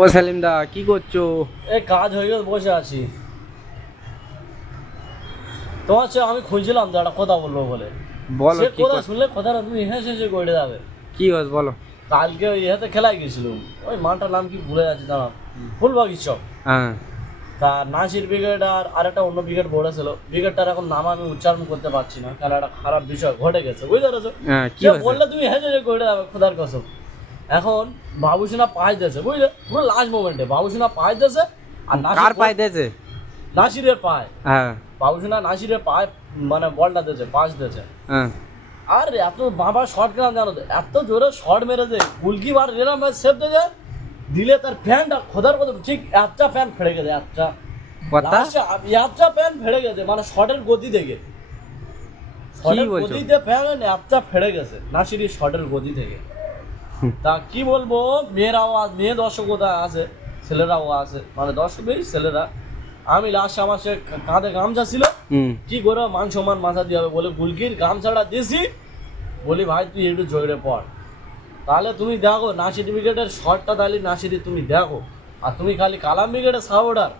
ও সেলিম দা কি করছো? এই কাজ হয়ে গেল, বসে আছি। তোমার সে আমি খুঁজছিলাম তো একটা কথা বলবো বলে। বলো সে কি কথা কথা? শুনলে কথাটা তুমি হেসে হেসে করে যাবে। কি হস বলো। কালকে ওই ইহাতে খেলায় গেছিলাম, ওই মাঠটার নাম কি ভুলে যাচ্ছি দাঁড়াও, ফুলবাগির চক। হ্যাঁ তা নাসির ব্রিগেড আর একটা অন্য ব্রিগেড বলেছিল, ব্রিগেডটার এখন নাম আমি উচ্চারণ করতে পারছি না, কারণ একটা খারাপ বিষয় ঘটে গেছে, বুঝতে পেরেছো? হ্যাঁ কি সে হয়েছে? বললে তুমি হেসে হেসে করে যাবে খোদার কসম। এখন বাবুসোনা পাঁচ দিয়েছে, বুঝলে, পুরো লাস্ট মোমেন্টে বাবুসোনা পাঁচ দিয়েছে। আর কার পায়ে দিয়েছে? নাসিরের পায়, হ্যাঁ বাবুসোনা নাসিরের পায়, মানে বলটা দিয়েছে, পাঁচ দিয়েছে। হ্যাঁ আর এত বাবা শর্ট গেলাম জানো তো, এত জোরে শর্ট মেরেছে, গোলকিপার এরম সেভ দিয়েছে, দিলে তার প্যান্টটা খোদার কথা ঠিক একটা প্যান্ট ফেড়ে গেছে, একটা কথা একটা প্যান্ট ফেড়ে গেছে, মানে শর্টের গতি থেকে, শর্টের বলছো? গতিতে প্যান্ট একটা ফেড়ে গেছে নাসিরের শর্টের গতি থেকে। তা কি বলবো, মেয়েরাও মেয়ে দর্শকও আছে, ছেলেরাও আছে, মানে দর্শক বেশি ছেলেরা। আমি লাস্ট আমার সে কাঁধে গামছা ছিল, হুম কি করে মান সম্মান মাথা দিয়ে হবে বলে গুলকির গামছাটা দিয়েছি, বলি ভাই তুই একটু জয়রে পড়, তাহলে তুমি দেখো নাসির উইকেটের শটটা, তাহলে নাসিরি তুমি দেখো। আর তুমি খালি কালাম উইকেটের সাপোর্টার,